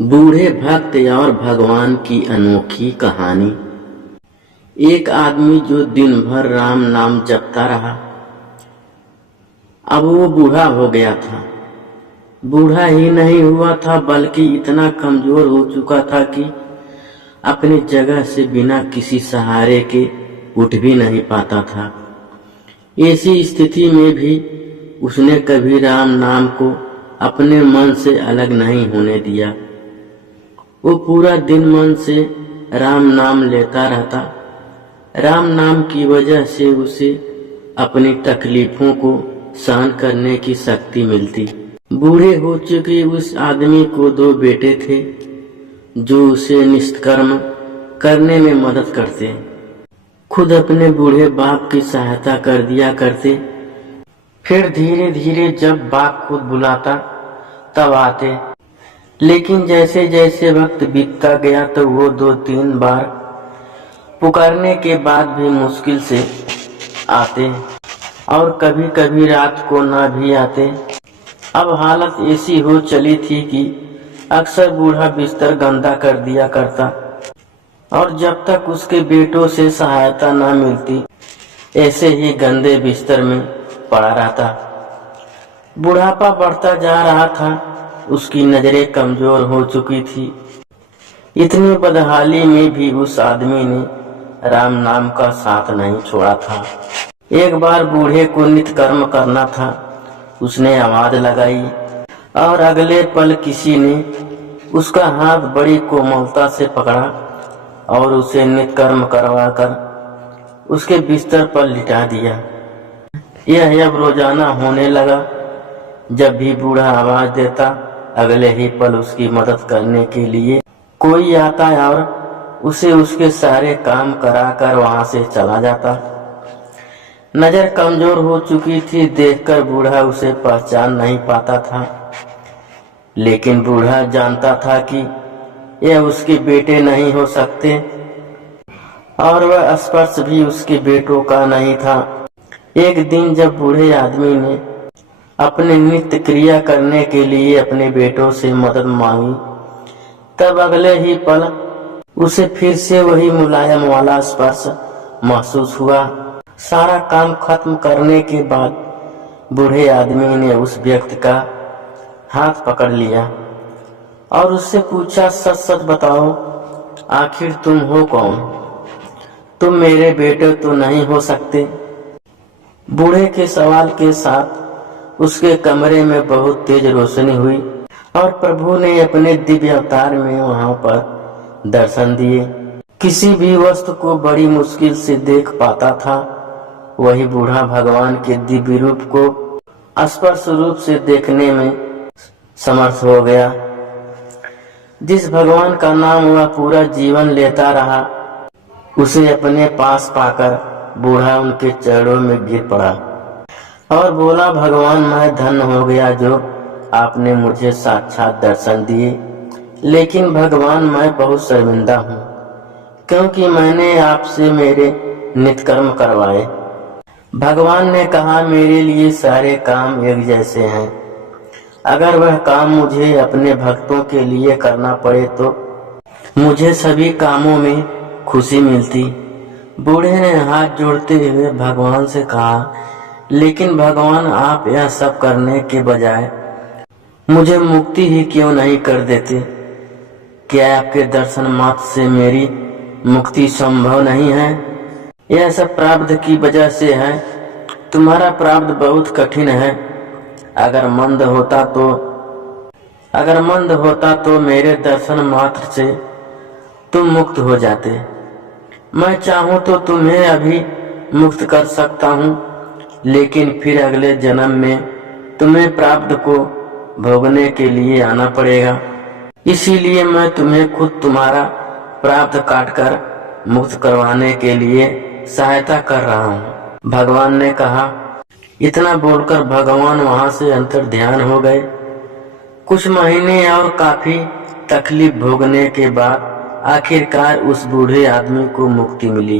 बूढ़े भक्त और भगवान की अनोखी कहानी। एक आदमी जो दिन भर राम नाम जपता रहा, अब वो बूढ़ा हो गया था। बूढ़ा ही नहीं हुआ था बल्कि इतना कमजोर हो चुका था कि अपनी जगह से बिना किसी सहारे के उठ भी नहीं पाता था। ऐसी स्थिति में भी उसने कभी राम नाम को अपने मन से अलग नहीं होने दिया। वो पूरा दिन मन से राम नाम लेता रहता। राम नाम की वजह से उसे अपनी तकलीफों को सहन करने की शक्ति मिलती। बूढ़े हो चुके उस आदमी को 2 बेटे थे जो उसे निष्कर्म करने में मदद करते। खुद अपने बूढ़े बाप की सहायता कर दिया करते। फिर धीरे धीरे जब बाप खुद बुलाता तब आते। लेकिन जैसे जैसे वक्त बीतता गया तो वो 2-3 बार पुकारने के बाद भी मुश्किल से आते और कभी कभी रात को ना भी आते। अब हालत ऐसी हो चली थी कि अक्सर बूढ़ा बिस्तर गंदा कर दिया करता और जब तक उसके बेटों से सहायता ना मिलती ऐसे ही गंदे बिस्तर में पड़ा रहता। बुढ़ापा बढ़ता जा रहा था, उसकी नजरें कमजोर हो चुकी थी। इतनी बदहाली में भी उस आदमी ने राम नाम का साथ नहीं छोड़ा था। एक बार बूढ़े को नित्य कर्म करना था। उसने आवाज लगाई और अगले पल किसी ने उसका हाथ बड़ी कोमलता से पकड़ा और उसे नित्य कर्म करवाकर उसके बिस्तर पर लिटा दिया। यह अब रोजाना होने लगा। जब भी बूढ़ा आवाज देता अगले ही पल उसकी मदद करने के लिए कोई आता और उसे उसके सारे काम कराकर वहां से चला जाता। नजर कमजोर हो चुकी थी, देखकर बूढ़ा उसे पहचान नहीं पाता था। लेकिन बूढ़ा जानता था कि यह उसके बेटे नहीं हो सकते और वह स्पर्श भी उसके बेटों का नहीं था। एक दिन जब बूढ़े आदमी ने अपने नित्य क्रिया करने के लिए अपने बेटों से मदद मांगी तब अगले ही पल उसे फिर से वही मुलायम वाला स्पर्श महसूस हुआ। सारा काम खत्म करने के बाद बूढ़े आदमी ने उस व्यक्ति का हाथ पकड़ लिया और उससे पूछा, सच सच बताओ, आखिर तुम हो कौन? तुम मेरे बेटे तो नहीं हो सकते। बूढ़े के सवाल के साथ उसके कमरे में बहुत तेज रोशनी हुई और प्रभु ने अपने दिव्य अवतार में वहां पर दर्शन दिए। किसी भी वस्तु को बड़ी मुश्किल से देख पाता था, वही बूढ़ा भगवान के दिव्य रूप को स्पर्श रूप से देखने में समर्थ हो गया। जिस भगवान का नाम वह पूरा जीवन लेता रहा, उसे अपने पास पाकर बूढ़ा उनके चरणों में गिर पड़ा और बोला, भगवान मैं धन्य हो गया जो आपने मुझे साक्षात दर्शन दिए। लेकिन भगवान मैं बहुत शर्मिंदा हूँ क्योंकि मैंने आपसे मेरे नित्य कर्म करवाए। भगवान ने कहा, मेरे लिए सारे काम एक जैसे हैं। अगर वह काम मुझे अपने भक्तों के लिए करना पड़े तो मुझे सभी कामों में खुशी मिलती। बूढ़े ने हाथ जोड़ते हुए भगवान से कहा, लेकिन भगवान आप यह सब करने के बजाय मुझे मुक्ति ही क्यों नहीं कर देते? क्या आपके दर्शन मात्र से मेरी मुक्ति संभव नहीं है? यह सब प्रारब्ध की वजह से है। तुम्हारा प्रारब्ध बहुत कठिन है। अगर मंद होता तो मेरे दर्शन मात्र से तुम मुक्त हो जाते। मैं चाहूं तो तुम्हें अभी मुक्त कर सकता हूं, लेकिन फिर अगले जन्म में तुम्हें प्रारब्ध को भोगने के लिए आना पड़ेगा। इसीलिए मैं तुम्हें खुद तुम्हारा प्रारब्ध काटकर मुक्त करवाने के लिए सहायता कर रहा हूँ। भगवान ने कहा। इतना बोलकर भगवान वहां से अंतर ध्यान हो गए। कुछ महीने और काफी तकलीफ भोगने के बाद आखिरकार उस बूढ़े आदमी को मुक्ति मिली।